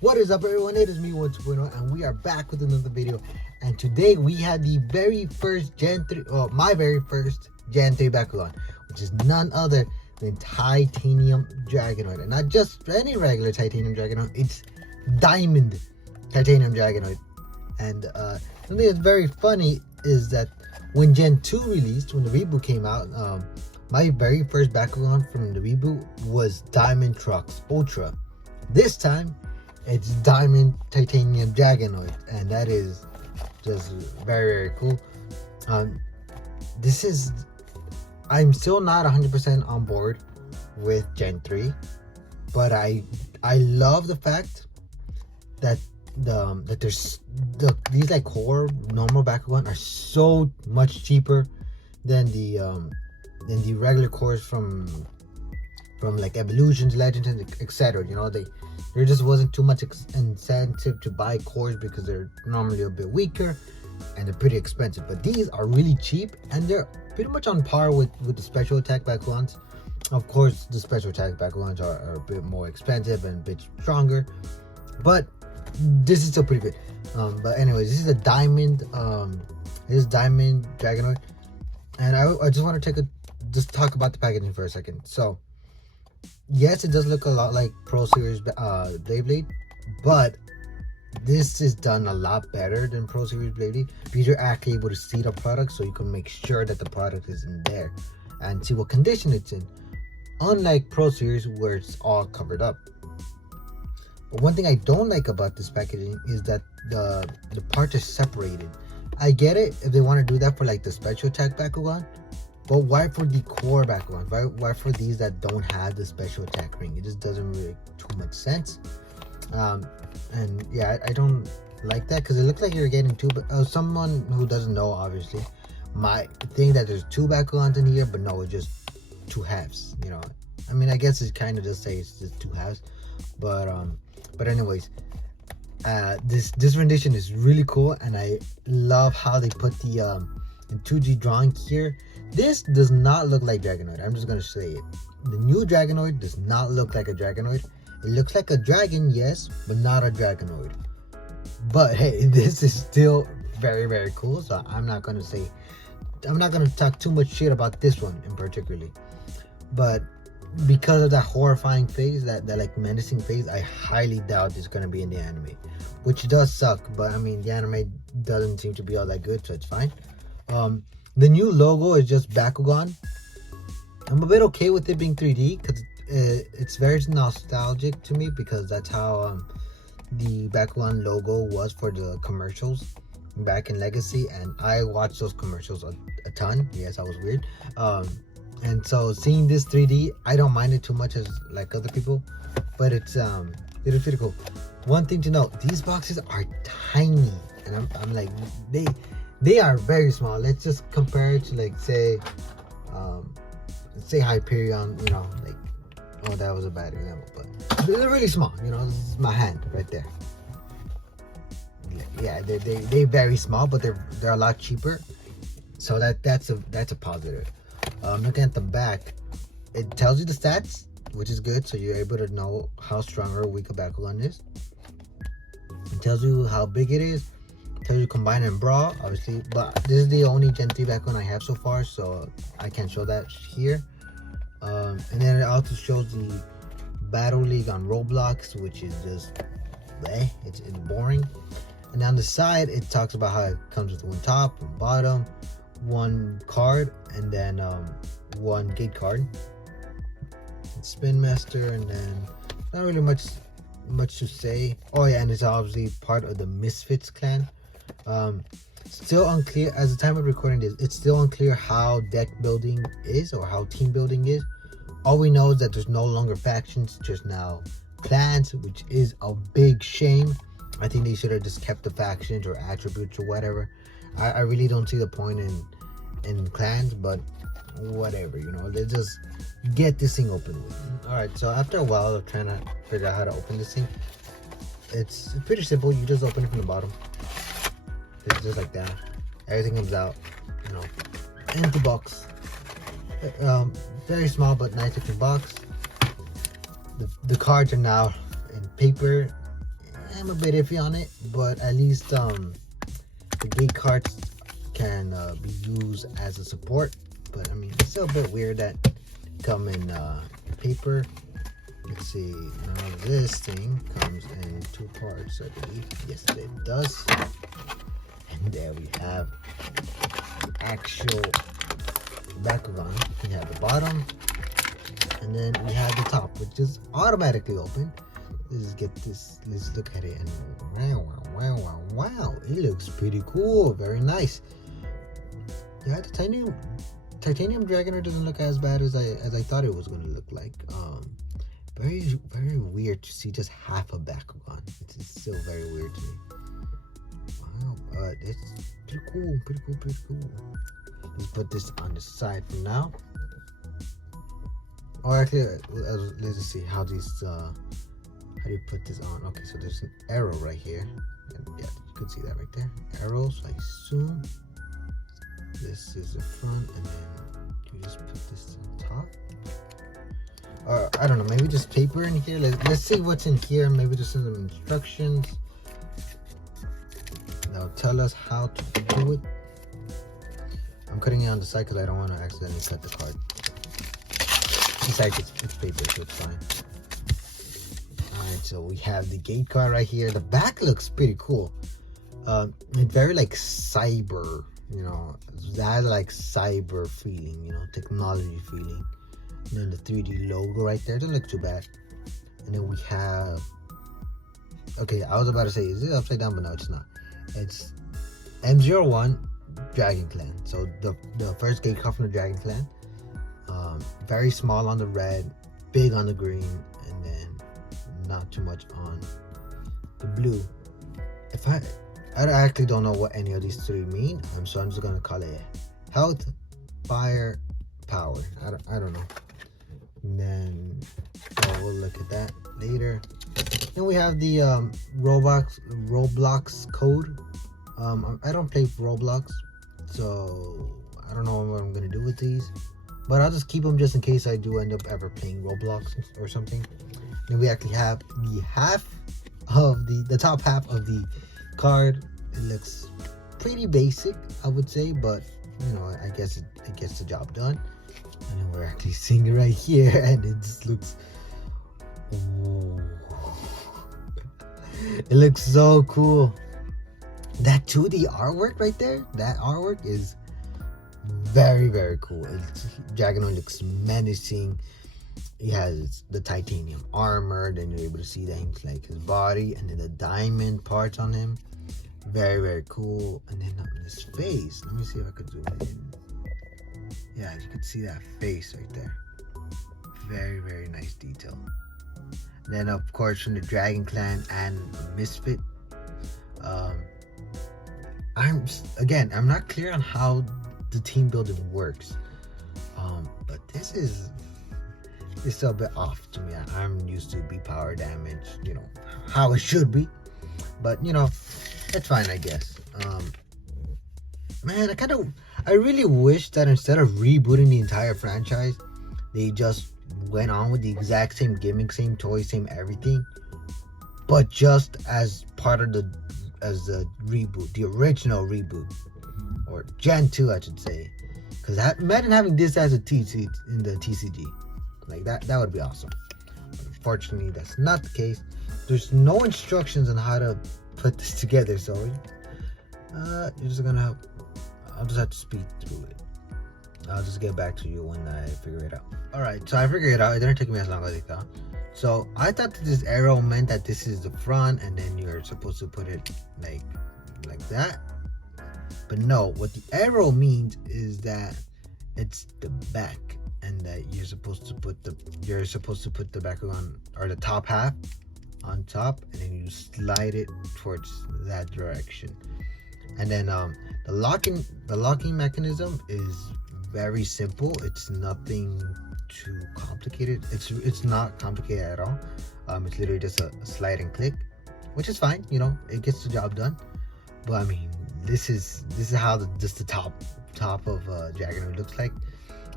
What is up, everyone? It is me, 1.0, and we are back with another video. And today we had the very first Gen 3, my very first Gen 3 Bakugan, which is none other than Titanium Draganoid. And not just any regular Titanium Draganoid, it's Diamond Titanium Draganoid. And something that's very funny is that when Gen 2 released, when the reboot came out, my very first Bakugan from the reboot was Diamond Trux Ultra. This time, it's Diamond Titanium Draganoid, and that is just very, very cool. I'm still not 100% on board with Gen 3, but I love the fact that these like core normal Bakugan are so much cheaper than the regular cores from like Evolutions, Legends, and etc. You know, there just wasn't too much incentive to buy cores because they're normally a bit weaker and they're pretty expensive. But these are really cheap and they're pretty much on par with the special attack Bakugans. Of course, the special attack Bakugans are a bit more expensive and a bit stronger, but this is still pretty good. But anyways, this is a Diamond. This is Diamond Draganoid, and I just want to just talk about the packaging for a second. So, yes, it does look a lot like Pro Series Beyblade, but this is done a lot better than Pro Series Beyblade because you're actually able to see the product, so you can make sure that the product is in there and see what condition it's in. Unlike Pro Series, where it's all covered up. But one thing I don't like about this packaging is that the parts are separated. I get it if they want to do that for like the special attack Bakugan, but why for the core Bakugan? Why for these that don't have the special attack ring? It just doesn't really make too much sense. And yeah, I don't like that because it looks like you're getting two. Someone who doesn't know obviously might think that there's two Bakugans in here, but no, it's just two halves. You know, I mean, I guess it's kind of just say it's just two halves, but anyways, this rendition is really cool, and I love how they put the 2D drawing here. This does not look like Draganoid. I'm just gonna say it. The new Draganoid does not look like a Draganoid. It looks like a dragon, yes, but not a Draganoid. But hey, this is still very, very cool. So I'm not gonna talk too much shit about this one in particularly. But because of that horrifying phase, that like menacing phase, I highly doubt it's gonna be in the anime, which does suck. But I mean, the anime doesn't seem to be all that good, so it's fine. The new logo is just Bakugan. I'm a bit okay with it being 3D because it's very nostalgic to me, because that's how the Bakugan logo was for the commercials back in Legacy, and I watched those commercials a ton. Yes, I was weird. And so seeing this 3D, I don't mind it too much as like other people, but it is pretty cool. One thing to note, these boxes are tiny, and I'm like, they are very small. Let's just compare it to like say Hyperion, you know, like, oh, that was a bad example, but they're really small, you know. This is my hand right there. Yeah, they're very small, but they're a lot cheaper, so that's a positive. Looking at the back, it tells you the stats, which is good, so you're able to know how strong or weak a Bakugan is. It tells you how big it is. It tells you combine and brawl, obviously, but this is the only Gen 3 Bakugan I have so far, so I can't show that here. And then it also shows the Battle League on Roblox, which is just it's boring. And on the side, it talks about how it comes with one top, one bottom, one card, and then one gate card. It's Spin Master, and then not really much to say. Oh yeah, and it's obviously part of the Misfits clan. Still unclear as the time of recording this. It's still unclear how deck building is or how team building is. All we know is that there's no longer factions, just now clans, which is a big shame. I think they should have just kept the factions or attributes or whatever. I really don't see the point in clans, but whatever, you know. Let's just get this thing open with. Alright, so after a while of trying to figure out how to open this thing, it's pretty simple. You just open it from the bottom. It's just like that. Everything comes out, you know, empty box. Very small but nice looking box. The cards are now in paper, I'm a bit iffy on it, but at least the gate cards can be used as a support. But I mean, it's still a bit weird that come in paper. Let's see, now this thing comes in 2 parts, I believe. Yes, it does. And there we have the actual Bakugan. We have the bottom, and then we have the top, which is automatically open. Let's look at it, and wow, it looks pretty cool. Very nice. Yeah, the titanium Draganoid doesn't look as bad as I thought it was going to look like. Very weird to see just half a Bakugan. It's still very weird to me. Wow, but it's pretty cool. Let's put this on the side for now. Or actually, let's just see how these. How do you put this on? Okay, so there's an arrow right here. And yeah, you can see that right there. Arrows. I assume this is the front, and then you just put this on top. Or I don't know, maybe just paper in here. Let's see what's in here. Maybe there's some instructions that'll tell us how to do it. I'm cutting it on the side because I don't want to accidentally cut the card. Besides, it's paper, so it's fine. Alright, so we have the gate card right here. The back looks pretty cool. It's very like cyber, you know, that like cyber feeling, you know, technology feeling. And then the 3D logo right there doesn't look too bad. And then we have, okay, I was about to say, is it upside down? But no, it's not. It's M01 Dragon Clan. So the first gate card from the Dragon Clan. Very small on the red, big on the green, and then not too much on the blue. I actually don't know what any of these three mean. So I'm just gonna call it health, fire, power. I don't know. And then we'll look at that later. Then we have the Roblox code. I don't play Roblox, so I don't know what I'm gonna do with these, but I'll just keep them just in case I do end up ever playing Roblox or something. Then we actually have the half of the top half of the card. It looks pretty basic, I would say, but you know, I guess it gets the job done. And then we're actually seeing it right here, and it just looks, it looks so cool. That 2D artwork right there, that artwork is very cool. Draganoid looks menacing. He has the titanium armor, then you're able to see things like his body, and then the diamond parts on him. Very cool. And then his face, let me see if I could zoom in. Yeah, you can see that face right there. Very nice detail. And then of course from the Dragon Clan and Misfit. I'm not clear on how the team building works. But this is a bit off to me. I'm used to be power damage, you know, how it should be. But you know, it's fine, I guess. Man, I really wish that instead of rebooting the entire franchise, they just went on with the exact same gimmick, same toys, same everything, but just as part of the reboot, the original reboot, or Gen 2, I should say. Because imagine having this as a TC in the TCG, like that would be awesome. But unfortunately, that's not the case. There's no instructions on how to put this together, so I'll just have to speed through it. I'll just get back to you when I figure it out. Alright, so I figured it out. It didn't take me as long as I thought. So I thought that this arrow meant that this is the front, and then you're supposed to put it like that. But no, what the arrow means is that it's the back, and that you're supposed to put the Bakugan, or the top half, on top, and then you slide it towards that direction. And then the locking mechanism is very simple. It's nothing too complicated. It's not complicated at all. It's literally just a slide and click, which is fine. You know, it gets the job done. But I mean, this is how the top of Draganoid looks like.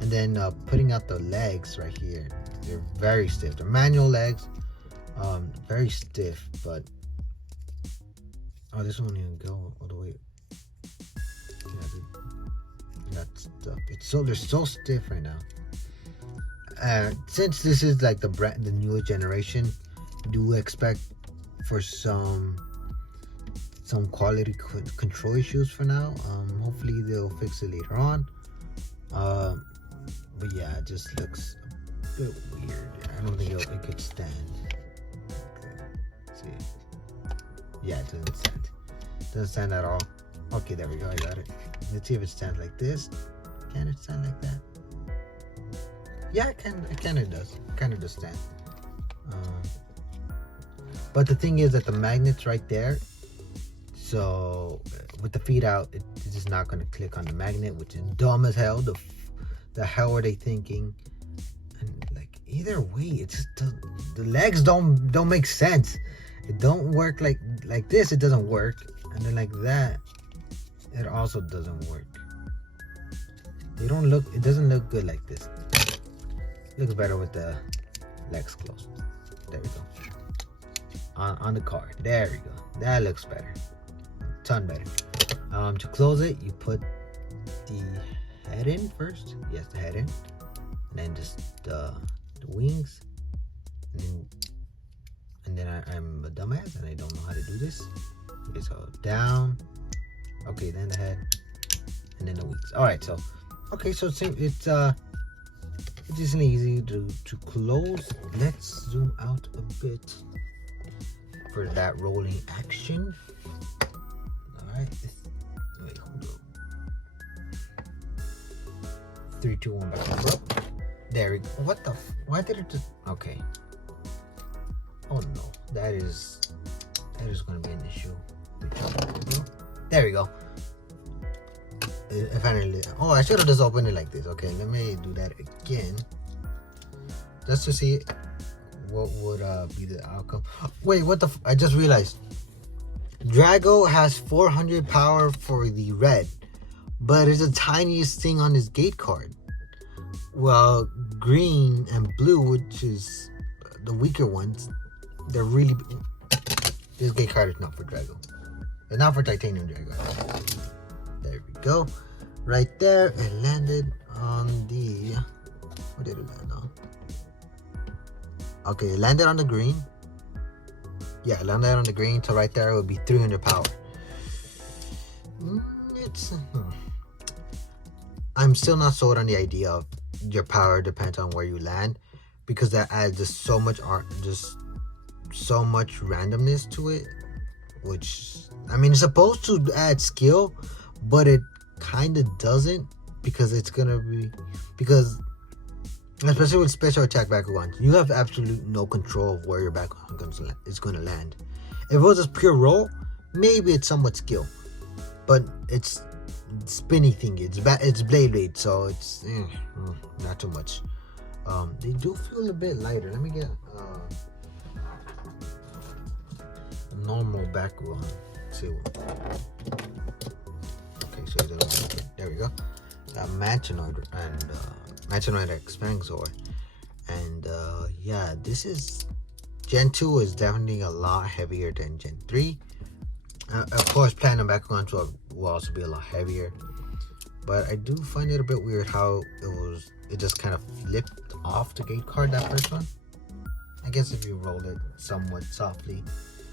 And then putting out the legs right here, they're very stiff. They're manual legs, very stiff, but Oh, this won't even go all the way. Yeah, dude. That's it's so they're so stiff right now. Since this is like the newest generation, do expect for some quality control issues for now. Hopefully they'll fix it later on. But yeah, it just looks a bit weird. I don't think it could stand. Okay, see. Yeah, it doesn't stand. Doesn't stand at all. Okay, there we go. I got it. Let's see if it stands like this. Can it stand like that? Yeah, it kind of does. Kind of does stand. But the thing is that the magnet's right there. So with the feet out, it's just not going to click on the magnet, which is dumb as hell. The hell are they thinking? And like either way, it just doesn't. The legs don't make sense. It don't work like this. It doesn't work, and then like that, it also doesn't work. They don't look. It doesn't look good like this. It looks better with the legs closed. There we go. On the card. There we go. That looks better. A ton better. To close it, you put the head in first. Yes, the head in, and then just the wings, and then I'm a dumbass and I don't know how to do this. Okay, so down. Okay, then the head, and then the wings. All right, so okay, so it's just easy to close. Let's zoom out a bit for that rolling action. All right, wait, hold up. 3, 2, 1, back up. There we go. What the? Why did it just? Okay. Oh no, that is going to be an issue. There we go. It finally. Oh, I should have just opened it like this. Okay, let me do that again, just to see what would be the outcome. Wait, what the? I just realized. Drago has 400 power for the red, but it's the tiniest thing on his gate card. Well, green and blue, which is the weaker ones, they're really. This gate card is not for Drago. It's not for Titanium Drago. There we go. Right there, it landed on the. What did it land on? Okay, it landed on the green. Yeah, it landed on the green. So right there, it would be 300 power. I'm still not sold on the idea of your power depends on where you land, because that adds just so much so much randomness to it. Which, I mean, it's supposed to add skill, but it kind of doesn't, because especially with special attack Bakugans, you have absolute no control of where your Bakugan is going to land. If it was just pure roll, maybe it's somewhat skill, but it's spinny thingy. It's blade, so it's not too much. They do feel a bit lighter. Let me get normal Bakugan. See what. Okay, so there we go. Machinoid and Machinoid Expansor, and yeah, this is Gen 2 is definitely a lot heavier than Gen 3. Of course, Platinum Bakugans will also be a lot heavier, but I do find it a bit weird how it just kind of flipped off the gate card, that first one. I guess if you roll it somewhat softly,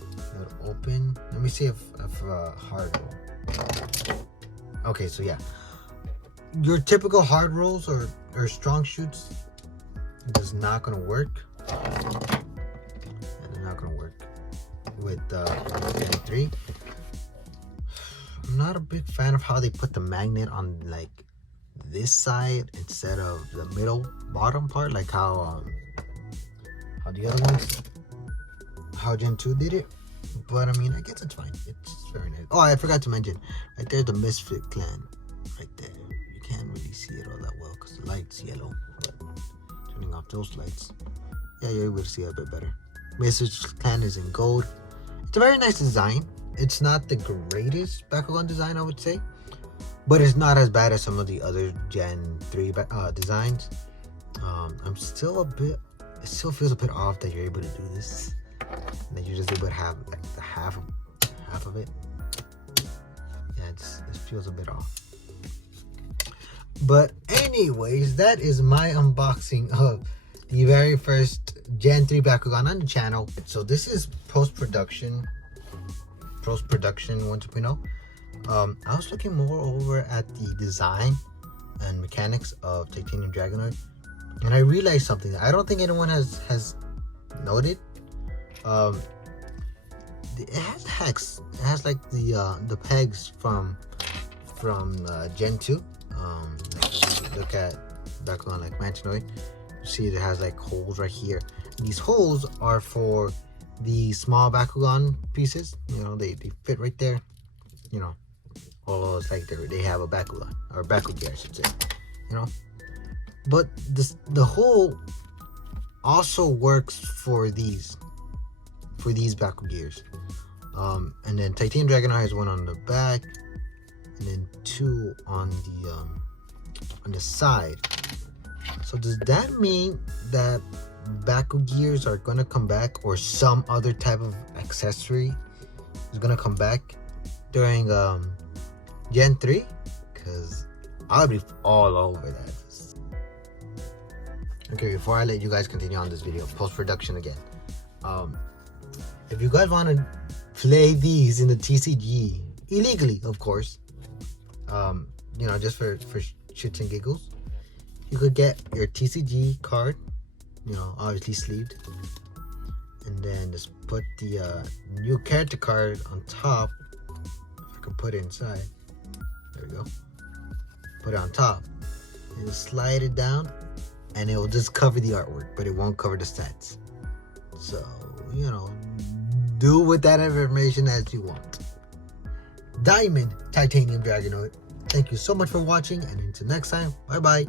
it would open. Let me see if hard roll. Okay, so yeah, your typical hard rolls or strong shoots is not gonna work. And they're not gonna work with Gen 3. I'm not a big fan of how they put the magnet on like this side instead of the middle bottom part, like how the other ones, how Gen 2 did it. But I mean, I guess it's fine. It's very nice. Oh, I forgot to mention, right there's the Misfit Clan, right there. You can't really see it all that well because the light's yellow. But turning off those lights, yeah, you're able to see it a bit better. Misfit Clan is in gold. It's a very nice design. It's not the greatest Bakugan design, I would say, but it's not as bad as some of the other Gen 3 designs. I'm still it still feels a bit off that you're able to do this, and that you're just able to have like the half of it. this feels a bit off. But anyways, that is my unboxing of the very first Gen 3 Bakugan on the channel. So this is post-production 1.0. I was looking more over at the design and mechanics of Titanium Draganoid, and I realized something that I don't think anyone has noted. It has hex. It has like the pegs from Gen 2. Look at Bakugan like Mantinoid. You see it has like holes right here. These holes are for the small Bakugan pieces. You know, they fit right there. You know, oh, it's like they have a Bakugan or Bakugan, I should say. You know, but the hole also works for these Bakugears. And then Titanium Draganoid has one on the back, and then two on the side. So does that mean that Bakugears are gonna come back, or some other type of accessory is gonna come back during Gen 3? Because I'll be all over that. Okay, before I let you guys continue on this video, post-production again. If you guys want to play these in the TCG illegally, of course, you know, just for shits and giggles, you could get your TCG card, you know, obviously sleeved, and then just put the new character card on top. If I can put it inside, there we go. Put it on top and slide it down, and it will just cover the artwork, but it won't cover the stats. So, you know, do with that information as you want. Diamond Titanium Draganoid. Thank you so much for watching, and until next time, bye bye.